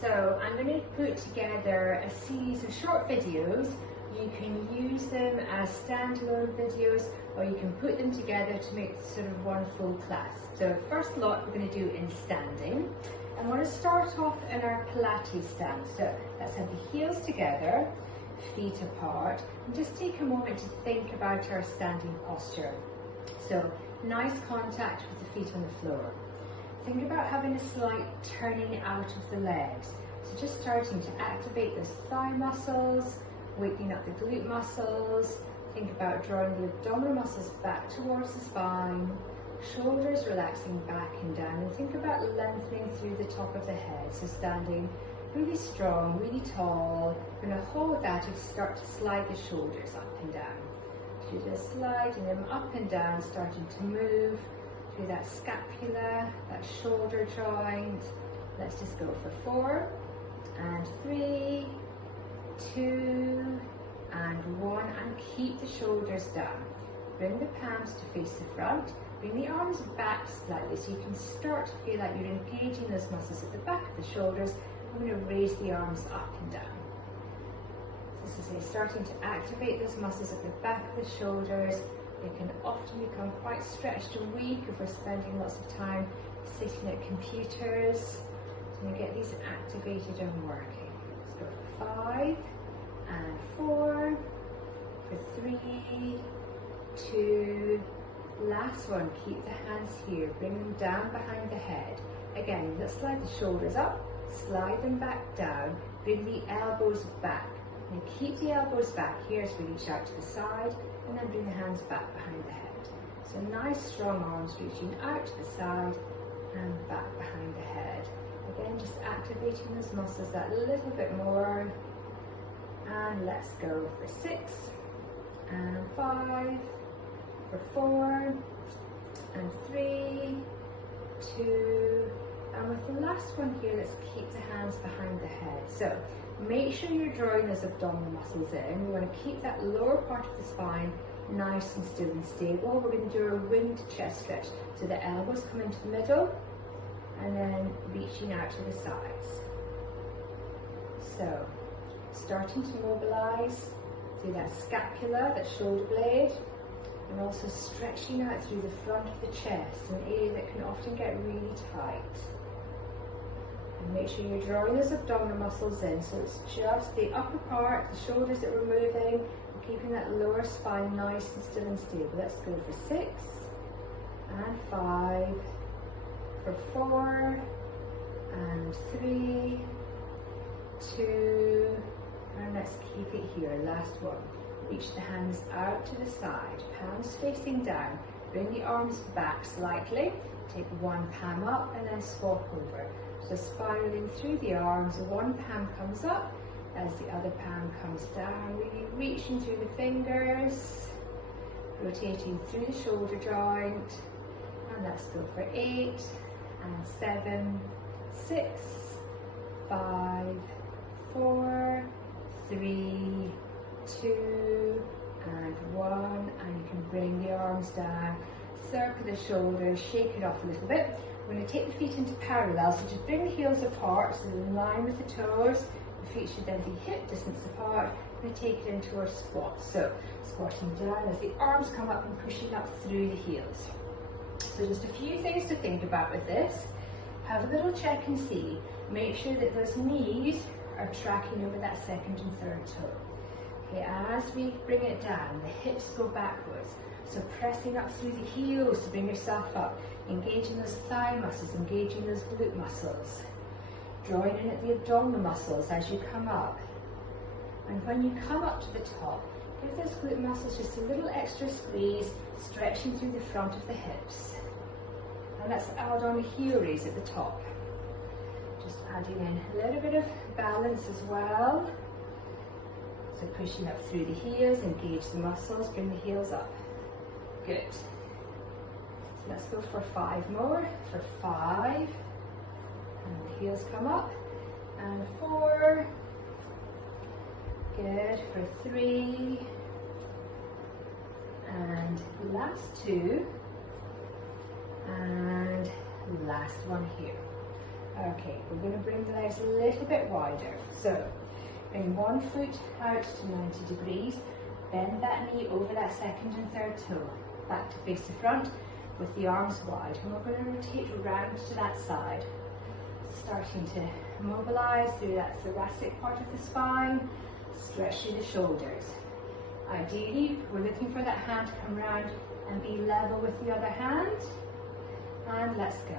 So I'm going to put together a series of short videos. You can use them as standalone videos, or you can put them together to make sort of one full class. So first lot we're going to do in standing. I'm going to start off in our Pilates stance. So let's have the heels together, feet apart, and just take a moment to think about our standing posture. So nice contact with the feet on the floor. Think about having a slight turning out of the legs. So just starting to activate those thigh muscles, waking up the glute muscles. Think about drawing the abdominal muscles back towards the spine, shoulders relaxing back and down, and think about lengthening through the top of the head. So standing really strong, really tall. We're going to hold that and start to slide the shoulders up and down. So just sliding them up and down, starting to move through that scapula, that shoulder joint. Let's just go for 4 and 3, 2 and 1, and keep the shoulders down. Bring the palms to face the front. Bring the arms back slightly so you can start to feel like you're engaging those muscles at the back of the shoulders. I'm going to raise the arms up and down. This is starting to activate those muscles at the back of the shoulders. They can often become quite stretched and weak if we're spending lots of time sitting at computers. So you get these activated and working. Let's go for 5 and 4, for 3, 2, last one. Keep the hands here, bring them down behind the head. Again, let's slide the shoulders up, slide them back down, bring the elbows back. And keep the elbows back here as we reach out to the side, and then bring the hands back behind the head. So nice strong arms reaching out to the side and back behind the head. Again, just activating those muscles that little bit more. And let's go for 6 and 5, for 4 and 3, 2, and with the last one here, let's keep the hands behind the head. So make sure you're drawing those abdominal muscles in. We want to keep that lower part of the spine nice and still and stable. We're going to do a winged chest stretch. So the elbows come into the middle and then reaching out to the sides. So starting to mobilize through that scapula, that shoulder blade, and also stretching out through the front of the chest, an area that can often get really tight. And make sure you're drawing those abdominal muscles in, so it's just the upper part, the shoulders that we're moving, and keeping that lower spine nice and still and stable. Let's go for 6 and 5, for 4 and 3, 2, and let's keep it here, last one. Reach the hands out to the side, palms facing down. Bring the arms back slightly. Take one palm up and then swap over. So spiraling through the arms, one palm comes up as the other palm comes down. Really reaching through the fingers, rotating through the shoulder joint. And let's go for 8 and 7, 6, 5, 4, 3, 2 and 1, and you can bring the arms down, circle the shoulders, shake it off a little bit. We're going to take the feet into parallel, so just bring the heels apart, so in line with the toes. The feet should then be hip distance apart. We're going to take it into our squat. So squatting down as the arms come up and pushing up through the heels. So just a few things to think about with this. Have a little check and see. Make sure that those knees are tracking over that second and third toe. Okay, as we bring it down, the hips go backwards. So pressing up through the heels to bring yourself up, engaging those thigh muscles, engaging those glute muscles. Drawing in at the abdominal muscles as you come up. And when you come up to the top, give those glute muscles just a little extra squeeze, stretching through the front of the hips. And let's add on a heel raise at the top. Just adding in a little bit of balance as well. So pushing up through the heels, engage the muscles, bring the heels up. Good. So let's go for 5 more. For 5, and the heels come up. And 4. Good. For 3. And last 2. And last one here. Okay, we're going to bring the legs a little bit wider. So bring one foot out to 90 degrees, bend that knee over that second and third toe, back to face the front with the arms wide. And we're going to rotate round to that side, starting to mobilize through that thoracic part of the spine, stretch through the shoulders. Ideally, we're looking for that hand to come round and be level with the other hand. And let's go.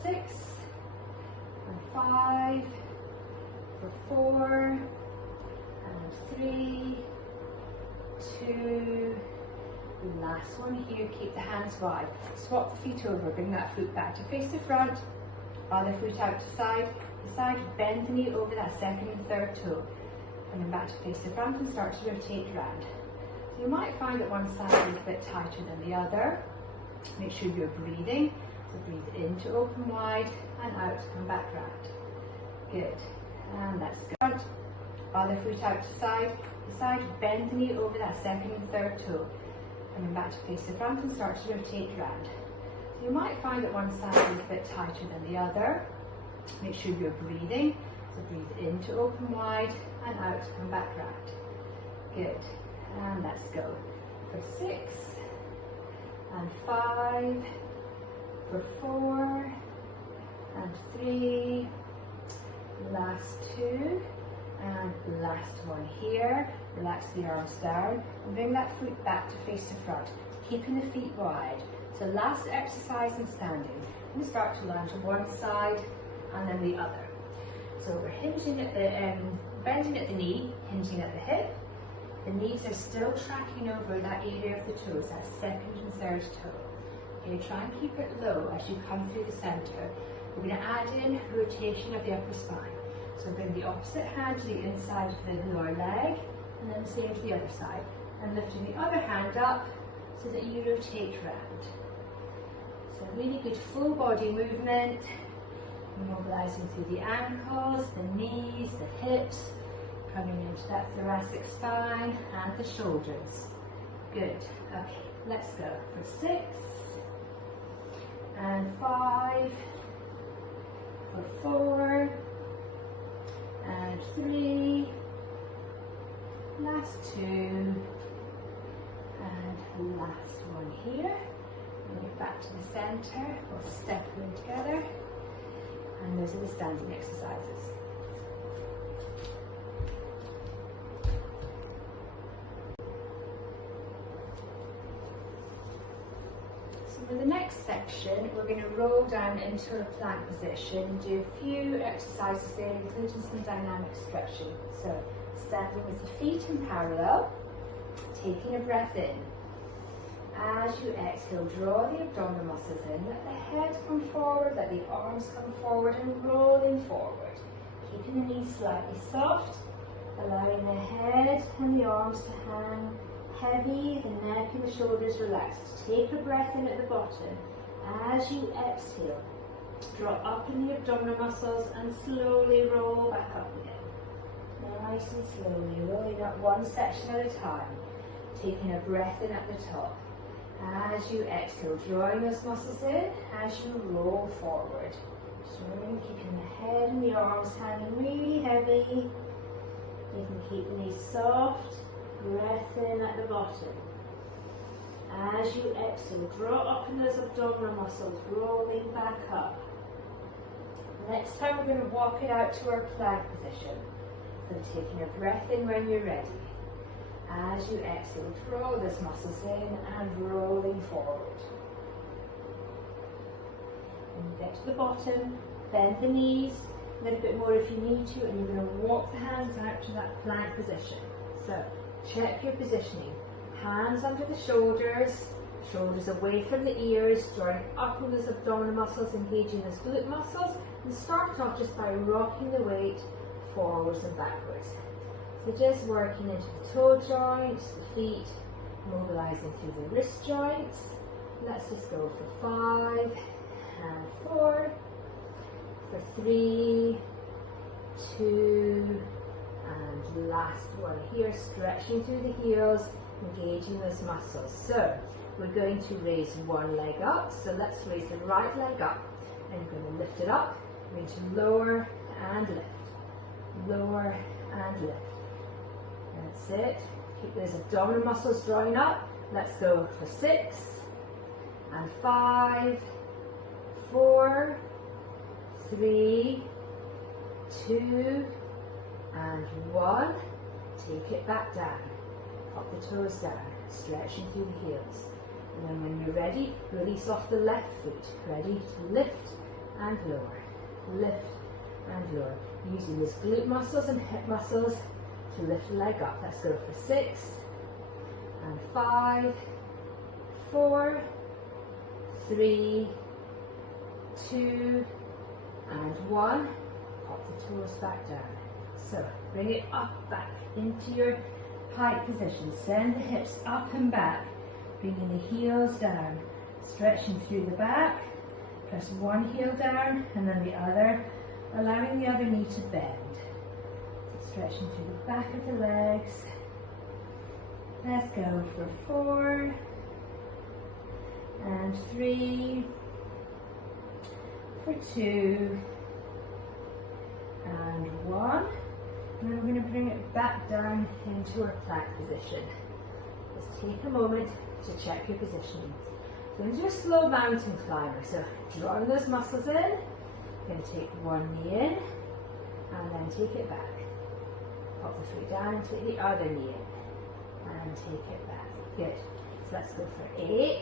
For 6, and 5, for 4, and 3, 2, last one here, keep the hands wide. Swap the feet over, bring that foot back to face the front, other foot out to side, bend the knee over that second and third toe. Coming back to face the front and start to rotate round. So you might find that one side is a bit tighter than the other. Make sure you're breathing. So breathe in to open wide and out to come back round. Good. And that's good. Other foot out to side, bend the knee over that second and third toe. Coming back to face the front and start to rotate round. So you might find that one side is a bit tighter than the other. Make sure you're breathing. So breathe in to open wide and out to come back round. Good. And let's go. For 6, and 5, for 4, and 3, last 2, and last one here. Relax the arms down and bring that foot back to face the front, keeping the feet wide. So last exercise in standing. I'm going to start to lunge on one side and then the other. So we're hinging at the, bending at the knee, hinging at the hip. The knees are still tracking over that area of the toes, that second and third toe. Okay, try and keep it low as you come through the center. We're going to add in rotation of the upper spine. So bring the opposite hand to the inside of the lower leg, and then the same to the other side. And lifting the other hand up so that you rotate round. So really good full body movement. Mobilizing through the ankles, the knees, the hips, coming into that thoracic spine and the shoulders. Good. Okay, let's go for 6, and 5, for 4, and 3, last 2, and last one here. Bring it back to the center, we'll step them together, and those are the standing exercises. So for the next section, we're going to roll down into a plank position and do a few exercises there, including some dynamic stretching. So standing with the feet in parallel, taking a breath in. As you exhale, draw the abdominal muscles in, let the head come forward, let the arms come forward and rolling forward. Keeping the knees slightly soft, allowing the head and the arms to hang heavy, the neck and the shoulders relaxed. Take a breath in at the bottom. As you exhale, draw up in the abdominal muscles and slowly roll back up again. Nice and slowly, rolling up one section at a time. Taking a breath in at the top. As you exhale, drawing those muscles in as you roll forward. Just remembering keeping the head and the arms hanging really heavy. You can keep the knees soft. Breath in at the bottom. As you exhale, draw up in those abdominal muscles, rolling back up. Next time we're going to walk it out to our plank position. So taking a breath in when you're ready. As you exhale, draw those muscles in and rolling forward. And you get to the bottom, bend the knees, a little bit more if you need to, and you're going to walk the hands out to that plank position. So check your positioning. Hands under the shoulders, shoulders away from the ears, drawing up on those abdominal muscles, engaging those glute muscles, and start off just by rocking the weight forwards and backwards. So just working into the toe joints, the feet, mobilizing through the wrist joints. Let's just go for 5 and 4, for 3, 2, and last one here, stretching through the heels, engaging those muscles. So we're going to raise one leg up. So let's raise the right leg up, and you're going to lift it up, Going to lower and lift, lower and lift. That's it. Keep those abdominal muscles drawing up. Let's go for 6 and 5, 4, 3, 2 and 1. Take it back down. Pop the toes down, stretching through the heels. And then when you're ready, release off the left foot. Ready to lift and lower, lift and lower. Using those glute muscles and hip muscles to lift the leg up. Let's go for 6 and 5, 4, 3, 2 and 1. Pop the toes back down. So bring it up, back into your pike position. Send the hips up and back, bringing the heels down, stretching through the back. Press one heel down and then the other, allowing the other knee to bend. Stretching through the back of the legs. Let's go for 4 and 3, for 2 and 1. And then we're going to bring it back down into our plank position. Just take a moment to check your positioning. So we're going to do a slow mountain climber. So drawing those muscles in, going to take one knee in and then take it back. Pop the foot down and take the other knee in and take it back. Good. So let's go for 8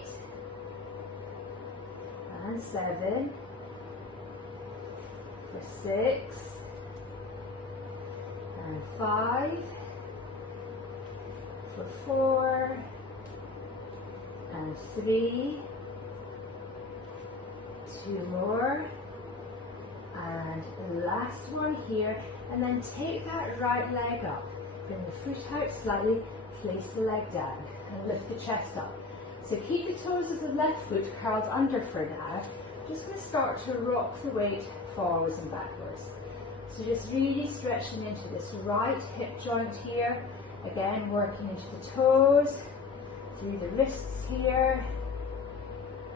and 7, for 6 and 5, for 4 and 3, 2 more, and last one here, and then take that right leg up, bring the foot out slightly, place the leg down and lift the chest up. So keep the toes of the left foot curled under for now. Just going to start to rock the weight forwards and backwards. So just really stretching into this right hip joint here. Again, working into the toes, through the wrists here.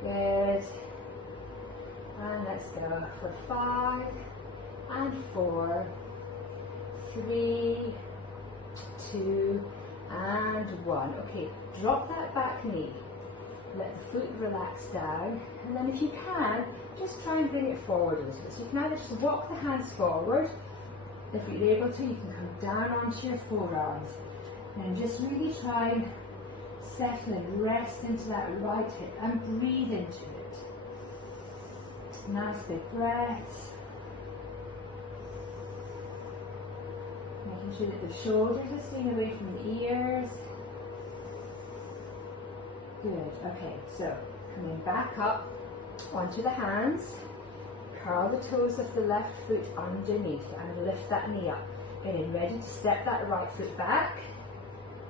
Good. And let's go for 5 and 4, 3, 2 and 1. Okay, drop that back knee. Let the foot relax down, and then if you can, just try and bring it forward a little bit. So you can either just walk the hands forward, if you're able to, you can come down onto your forearms, and just really try and settle and rest into that right hip and breathe into it. Nice big breaths. Making sure that the shoulders are staying away from the ears. Good. Okay, so coming back up onto the hands, curl the toes of the left foot underneath and lift that knee up. Getting ready to step that right foot back.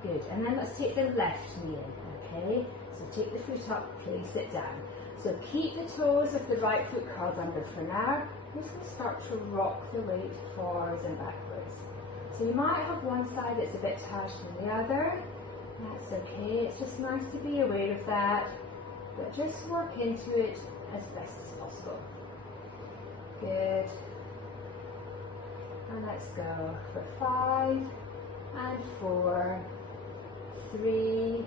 Good. And then let's take the left knee in. Okay, so take the foot up, place it down. So keep the toes of the right foot curled under for now. I'm just going to start to rock the weight forwards and backwards. So you might have one side that's a bit tighter than the other. That's okay, it's just nice to be aware of that, but just work into it as best as possible. Good. And let's go for 5 and 4, 3,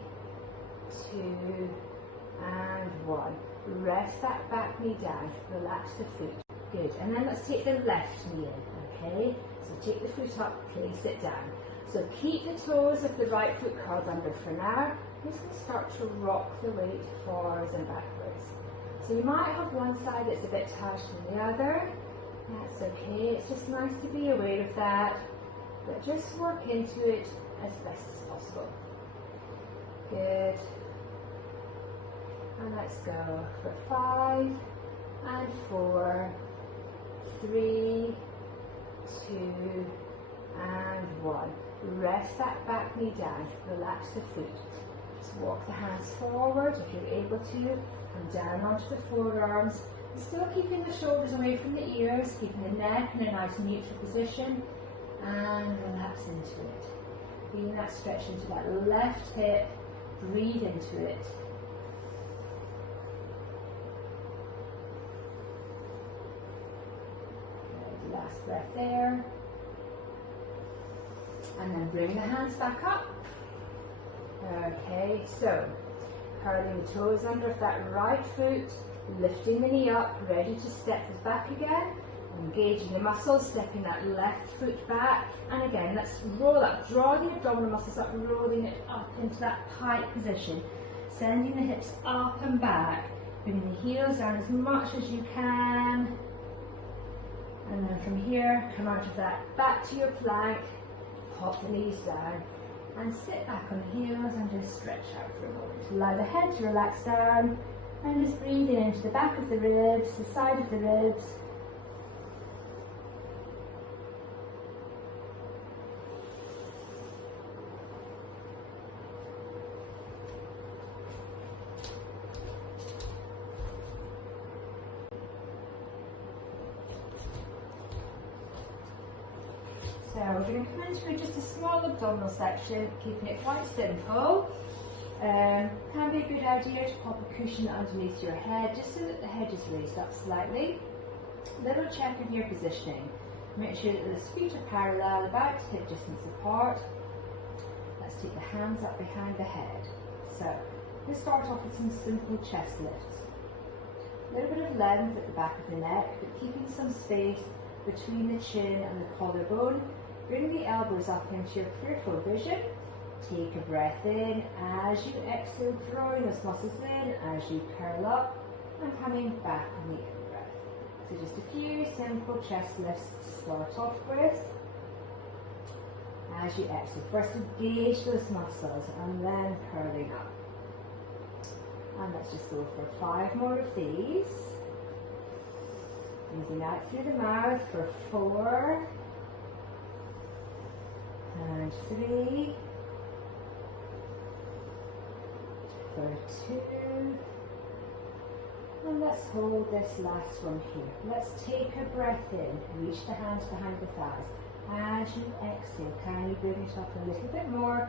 2 and 1. Rest that back knee down, relax the foot. Good, and then let's take the left knee in, okay? So take the foot up, place it down. So keep the toes of the right foot curled under for now. I'm just going to start to rock the weight forwards and backwards. So you might have one side that's a bit tighter than the other. That's okay, it's just nice to be aware of that, but just work into it as best as possible. Good. And let's go for 5 and 4, 3, 2 and 1. Rest that back knee down, relax the foot. Just walk the hands forward if you're able to, come down onto the forearms, and still keeping the shoulders away from the ears, keeping the neck in a nice neutral position, and relax into it. Feeling that stretch into that left hip, breathe into it. Last breath there. And then bring the hands back up. Okay, so curling the toes under that right foot, lifting the knee up, ready to step it back again. Engaging the muscles, stepping that left foot back. And again, let's roll up, draw the abdominal muscles up, rolling it up into that pike position. Sending the hips up and back, bringing the heels down as much as you can. And then from here, come out of that, back to your plank, pop the knees down, and sit back on the heels and just stretch out for a moment. Allow the head to relax down, and just breathing into the back of the ribs, the side of the ribs. So we're going to come into just a small abdominal section, keeping it quite simple. Can be a good idea to pop a cushion underneath your head, just so that the head is raised up slightly. Little check of your positioning. Make sure that the feet are parallel, about hip distance apart. Let's take the hands up behind the head. So let's start off with some simple chest lifts. A little bit of length at the back of the neck, but keeping some space between the chin and the collarbone. Bring the elbows up into your peripheral vision. Take a breath in as you exhale, drawing those muscles in as you curl up and coming back on the in-breath. So just a few simple chest lifts to start off with. As you exhale, first engage those muscles and then curling up. And let's just go for 5 more of these. Breathing out through the mouth for 4 and 3 for 2, and let's hold this last one here. Let's take a breath in, reach the hands behind the thighs. As you exhale, can you bring it up a little bit more?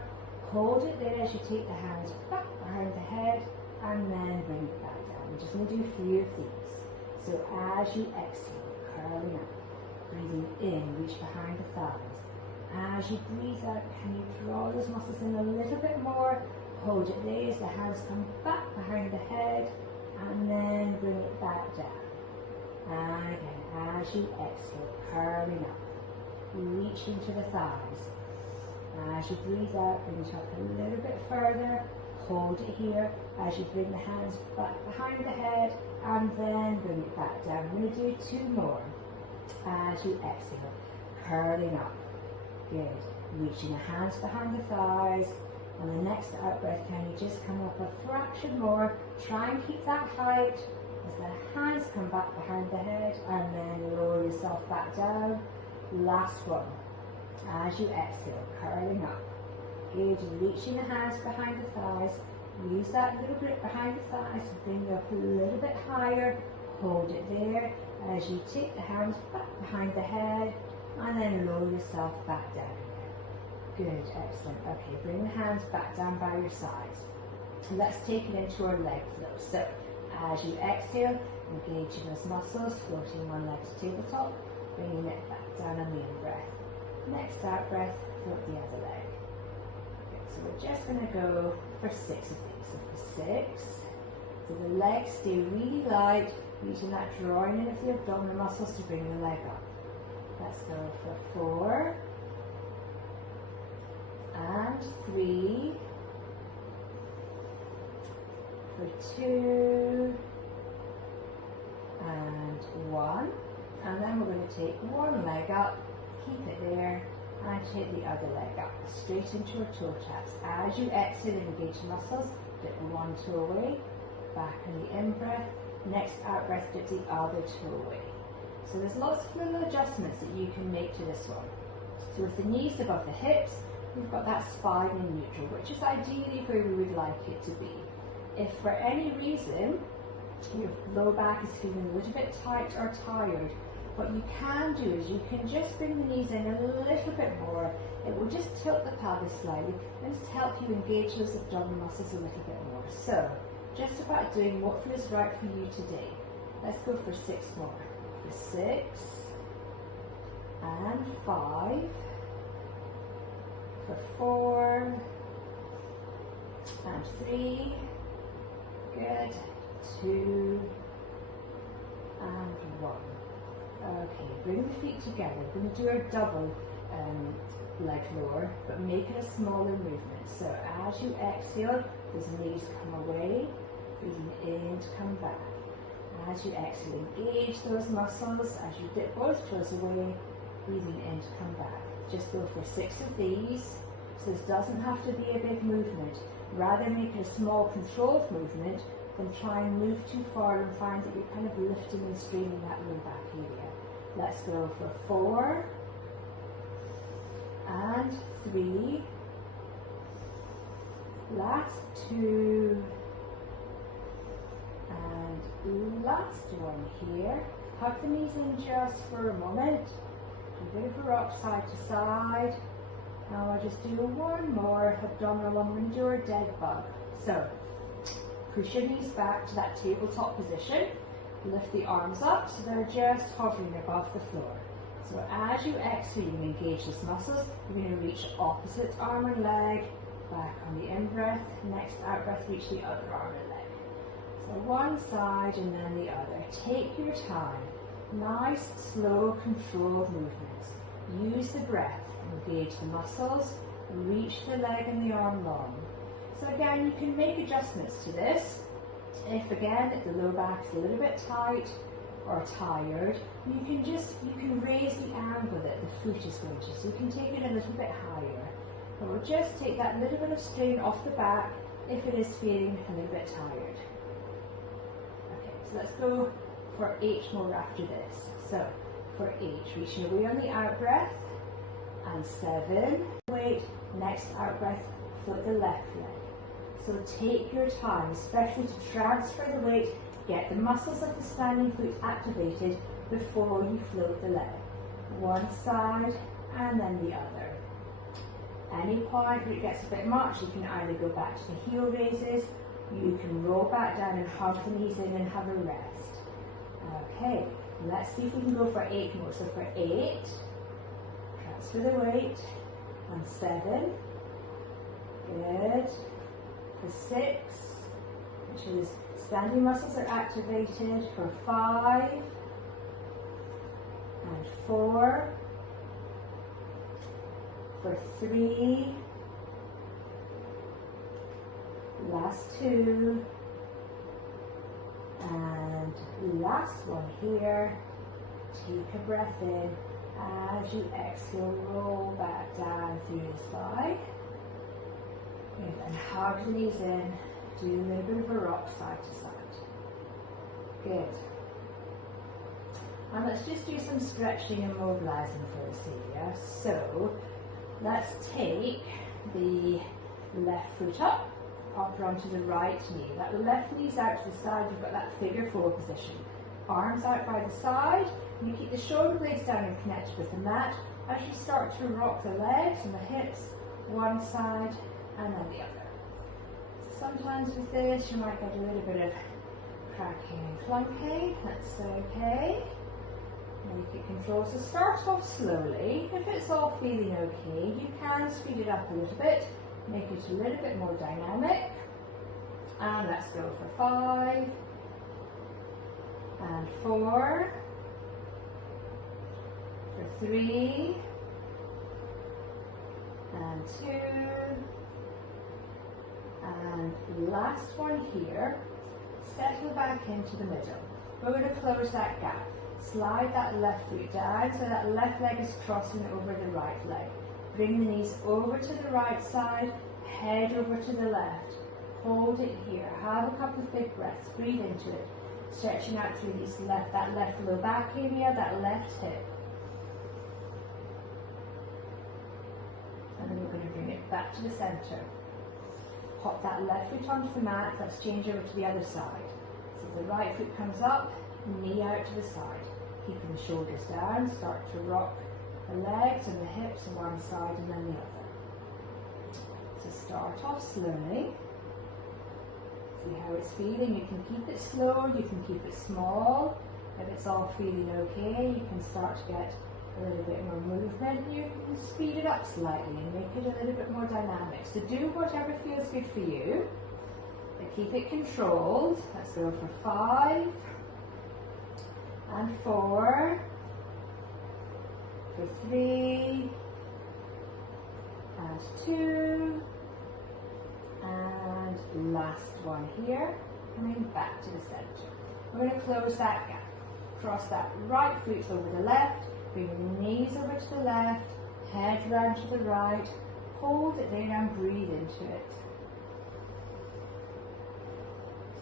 Hold it there as you take the hands back behind the head and then bring it back down. We're just going to do a few of these. So as you exhale, curling up, breathing in, reach behind the thighs. As you breathe out, can you draw those muscles in a little bit more? Hold it there as the hands come back behind the head and then bring it back down. And again, as you exhale, curling up, reaching to the thighs. As you breathe out, bring it up a little bit further. Hold it here as you bring the hands back behind the head and then bring it back down. I'm going to do 2 more. As you exhale, curling up. Good. Reaching the hands behind the thighs. On the next out breath, can you just come up a fraction more? Try and keep that height as the hands come back behind the head and then lower yourself back down. Last one. As you exhale, curling up. Good. Reaching the hands behind the thighs. Use that little grip behind the thighs to bring you up a little bit higher. Hold it there as you take the hands back behind the head and then lower yourself back down again. Good, excellent. Okay, bring the hands back down by your sides. Let's take it into our leg flow. So, as you exhale, engaging those muscles, floating one leg to tabletop, bringing it back down on the in-breath. Next out breath, float the other leg. Good. So we're just going to go for 6 of these. So for 6, so the legs stay really light, using that drawing in of the abdominal muscles to bring the leg up. Let's go for 4 and 3 for 2 and 1, and then we're going to take one leg up, keep it there, and take the other leg up, straight into your toe taps. As you exhale, engage the muscles, dip one toe away, back in the in-breath, next out-breath, dip the other toe away. So there's lots of little adjustments that you can make to this one. So with the knees above the hips, we've got that spine in neutral, which is ideally where we would like it to be. If for any reason your lower back is feeling a little bit tight or tired, what you can do is you can just bring the knees in a little bit more. It will just tilt the pelvis slightly and just help you engage those abdominal muscles a little bit more. So, just about doing what feels right for you today. Let's go for 6 more. For 6 and 5, for 4, and 3, good, 2, and 1. Okay, bring the feet together. We're going to do a double leg lower, but make it a smaller movement. So as you exhale, those knees come away, breathing in to come back. As you exhale, engage those muscles. As you dip both toes away, breathing in to come back. Just go for 6 of these. So this doesn't have to be a big movement. Rather make it a small controlled movement than try and move too far and find that you're kind of lifting and straining that low back area. Let's go for 4 and 3. Last 2 and last one here. Hug the knees in just for a moment. Do a bit of a rock side to side. Now I'll just do one more abdominal one. We're going to do our dead bug. So push your knees back to that tabletop position. Lift the arms up so they're just hovering above the floor. So as you exhale, you engage these muscles. You're going to reach opposite arm and leg. Back on the in-breath. Next out-breath, reach the other arm and leg. So one side and then the other. Take your time. Nice, slow, controlled movements. Use the breath. Engage the muscles. Reach the leg and the arm long. So again, you can make adjustments to this. If again, if the low back is a little bit tight or tired, you can raise the angle that the foot is going to. So you can take it a little bit higher. But we'll just take that little bit of strain off the back if it is feeling a little bit tired. Okay, so let's go for 8 more after this. So for 8, reaching away on the out breath, and 7. Wait, next out breath, float the left leg. So take your time, especially to transfer the weight, get the muscles of the standing foot activated before you float the leg. One side and then the other. Any point where it gets a bit much, you can either go back to the heel raises, you can roll back down and hug the knees in and have a rest. Okay, let's see if we can go for 8 more. So for 8, transfer the weight, and 7, good. For 6, which is standing muscles are activated. For 5, and 4, for 3, last 2, and last one here. Take a breath in. As you exhale, roll back down through the spine. Good, and hug the knees in. Do a little bit of a rock side to side. Good. And let's just do some stretching and mobilizing for this area. So let's take the left foot up, upper onto the right knee. That left knee's out to the side, you've got that figure 4 position. Arms out by the side, and you keep the shoulder blades down and connected with the mat as you start to rock the legs and the hips, one side and then the other. So sometimes with this you might get a little bit of cracking and clunking, that's okay. Make it control. So start off slowly. If it's all feeling okay, you can speed it up a little bit, make it a little bit more dynamic. And let's go for 5, and 4, for 3, and 2, and last one here. Settle back into the middle. We're going to close that gap. Slide that left foot down so that left leg is crossing over the right leg. Bring the knees over to the right side, head over to the left. Hold it here. Have a couple of big breaths. Breathe into it. Stretching out through that left low back area, that left hip. And then we're going to bring it back to the center. Pop that left foot onto the mat. Let's change over to the other side. So the right foot comes up, knee out to the side. Keeping the shoulders down, start to rock the legs and the hips on one side and then the other. So start off slowly. See how it's feeling. You can keep it slow, you can keep it small. If it's all feeling okay, you can start to get A little bit more movement. You can speed it up slightly and make it a little bit more dynamic. So do whatever feels good for you, but keep it controlled. Let's go for 5 and 4, for 3 and 2, and last one here, coming back to the center. We're going to close that gap. Cross that right foot over the left, bring the knees over to the left, head round to the right, hold it there and breathe into it.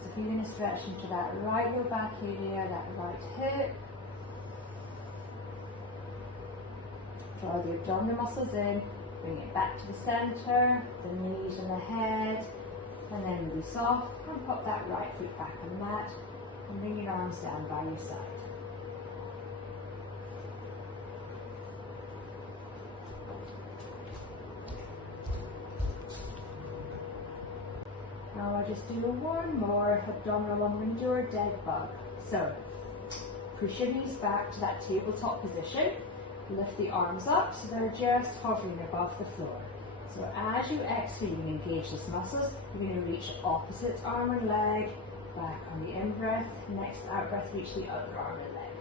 So if you're going to stretch into that right low back area, that right hip, draw the abdominal muscles in, bring it back to the center, the knees and the head, and then release off and pop that right foot back on the mat and bring your arms down by your side. Now I'll just do one more abdominal one. We're going to do our dead bug. So push your knees back to that tabletop position. Lift the arms up so they're just hovering above the floor. So as you exhale, you engage these muscles. You're going to reach opposite arm and leg. Back on the in-breath. Next out-breath, reach the other arm and leg.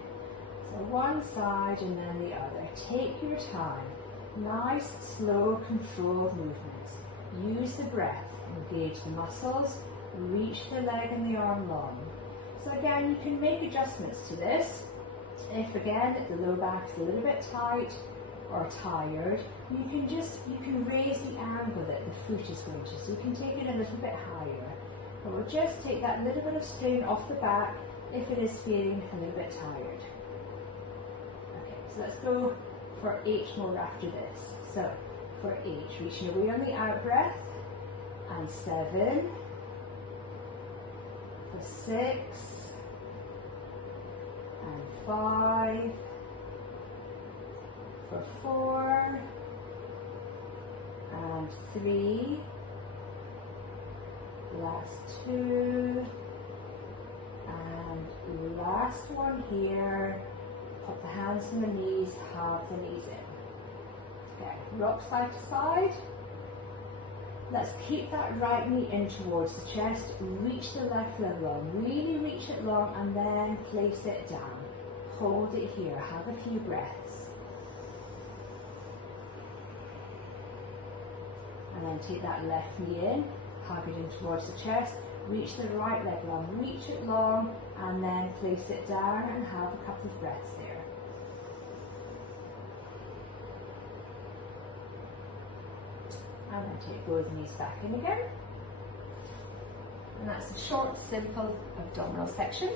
So one side and then the other. Take your time. Nice, slow, controlled movements. Use the breath. Engage the muscles, reach the leg and the arm long. So again, you can make adjustments to this. If again, the low back is a little bit tight or tired, you can raise the angle that the foot is going to. So you can take it a little bit higher. But we'll just take that little bit of strain off the back if it is feeling a little bit tired. Okay, so let's go for 8 more after this. So for 8, reaching away on the out breath. And 7, for 6, and 5, for 4, and 3, last 2, and last one here. Pop the hands on the knees, halve the knees in. Okay, rock side to side. Let's keep that right knee in towards the chest, reach the left leg long, really reach it long and then place it down. Hold it here, have a few breaths. And then take that left knee in, hug it in towards the chest, reach the right leg long, reach it long and then place it down and have a couple of breaths there. And then take both knees back in again. And that's a short, simple abdominal section.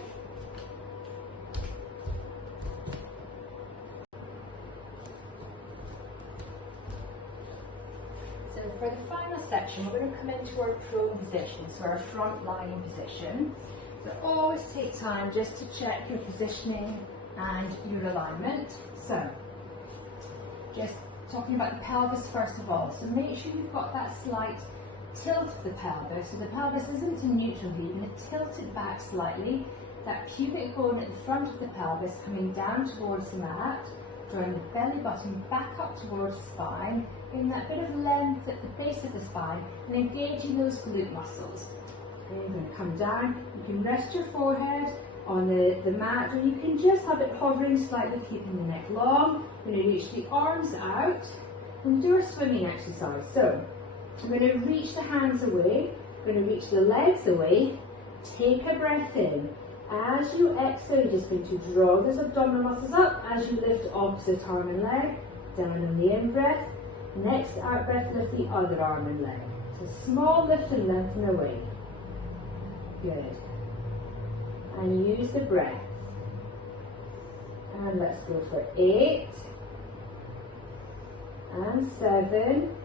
So for the final section, we're going to come into our prone position, so our front lying position. So always take time just to check your positioning and your alignment. So just talking about the pelvis first of all, so make sure you've got that slight tilt of the pelvis, so the pelvis isn't in neutral here, you're going to tilt it back slightly, that pubic bone at the front of the pelvis coming down towards the mat, drawing the belly button back up towards the spine, getting that bit of length at the base of the spine and engaging those glute muscles. Okay, you're going to come down, you can rest your forehead on the mat, or you can just have it hovering slightly, keeping the neck long. We're going to reach the arms out and do a swimming exercise. So I'm going to reach the hands away, I'm going to reach the legs away, take a breath in. As you exhale, you're just going to draw those abdominal muscles up as you lift opposite arm and leg, down on the in breath. Next out breath, lift the other arm and leg. So small lift and lengthen away. Good. And use the breath. And let's go for 8 and 7,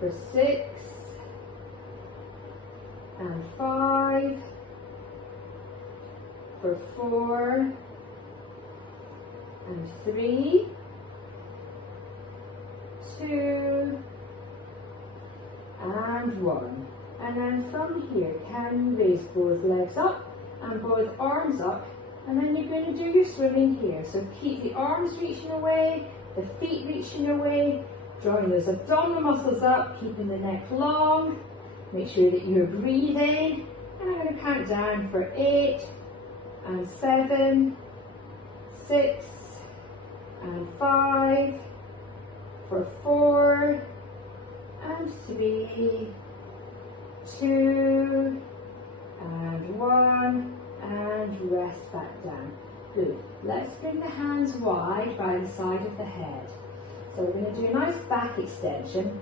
for 6 and 5, for 4 and 3, 2 and 1. And then from here, can you raise both legs up and both arms up And then you're going to do your swimming here. So keep the arms reaching away, the feet reaching away, drawing those abdominal muscles up, keeping the neck long. Make sure that you're breathing. And I'm going to count down for 8 and 7, 6 and 5, for 4 and 3, 2 and 1, and rest back down. Good. Let's bring the hands wide by the side of the head. So we're going to do a nice back extension.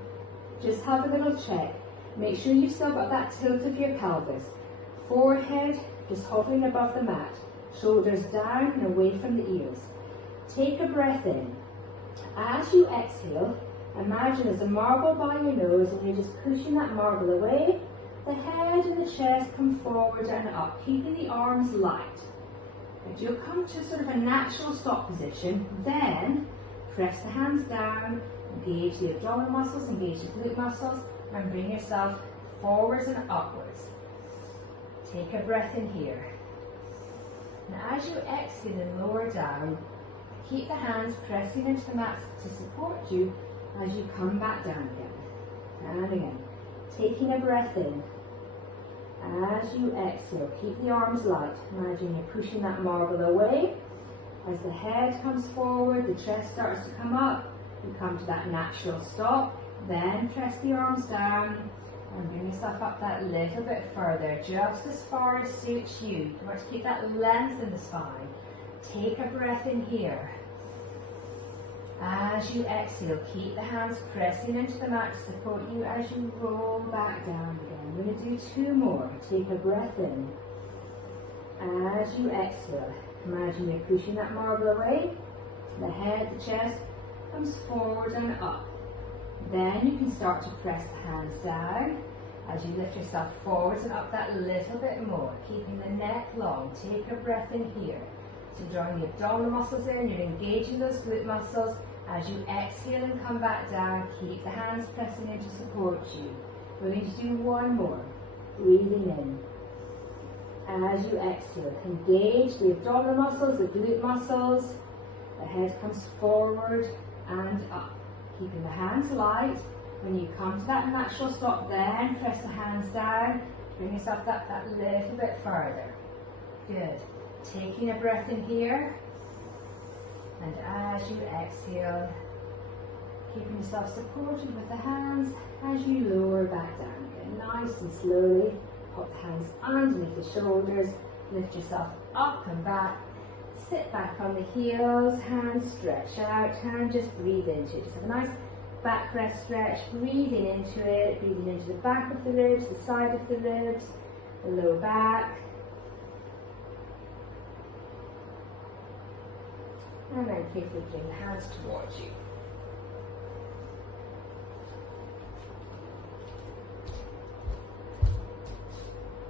Just have a little check. Make sure you've still got that tilt of your pelvis. Forehead just hovering above the mat. Shoulders down and away from the ears. Take a breath in. As you exhale, imagine there's a marble by your nose and you're just pushing that marble away. The head and the chest come forward and up, keeping the arms light. And you'll come to sort of a natural stop position, then press the hands down, engage the abdominal muscles, engage the glute muscles, and bring yourself forwards and upwards. Take a breath in here. And as you exhale and lower down, keep the hands pressing into the mat to support you as you come back down again. And again. Taking a breath in. As you exhale, keep the arms light. Imagine you're pushing that marble away. As the head comes forward, the chest starts to come up. You come to that natural stop. Then press the arms down and bring yourself up that little bit further, just as far as suits you. You want to keep that length in the spine. Take a breath in here. As you exhale, keep the hands pressing into the mat to support you as you roll back down again. We're going to do 2 more. Take a breath in. As you exhale, imagine you're pushing that marble away. The head, the chest comes forward and up. Then you can start to press the hands down as you lift yourself forwards and up that little bit more, keeping the neck long. Take a breath in here. So drawing the abdominal muscles in, you're engaging those glute muscles. As you exhale and come back down, keep the hands pressing in to support you. We're going to do 1 more. Breathing in. As you exhale, engage the abdominal muscles, the glute muscles. The head comes forward and up. Keeping the hands light. When you come to that natural stop, then press the hands down. Bring yourself up that little bit further. Good. Taking a breath in here, and as you exhale, keeping yourself supported with the hands as you lower back down again. Nice and slowly, pop the hands underneath the shoulders, lift yourself up and back, sit back on the heels, hands stretch out, and just breathe into it. Just have a nice back rest stretch, breathing into it, breathing into the back of the ribs, the side of the ribs, the lower back. And then carefully bring the hands towards you.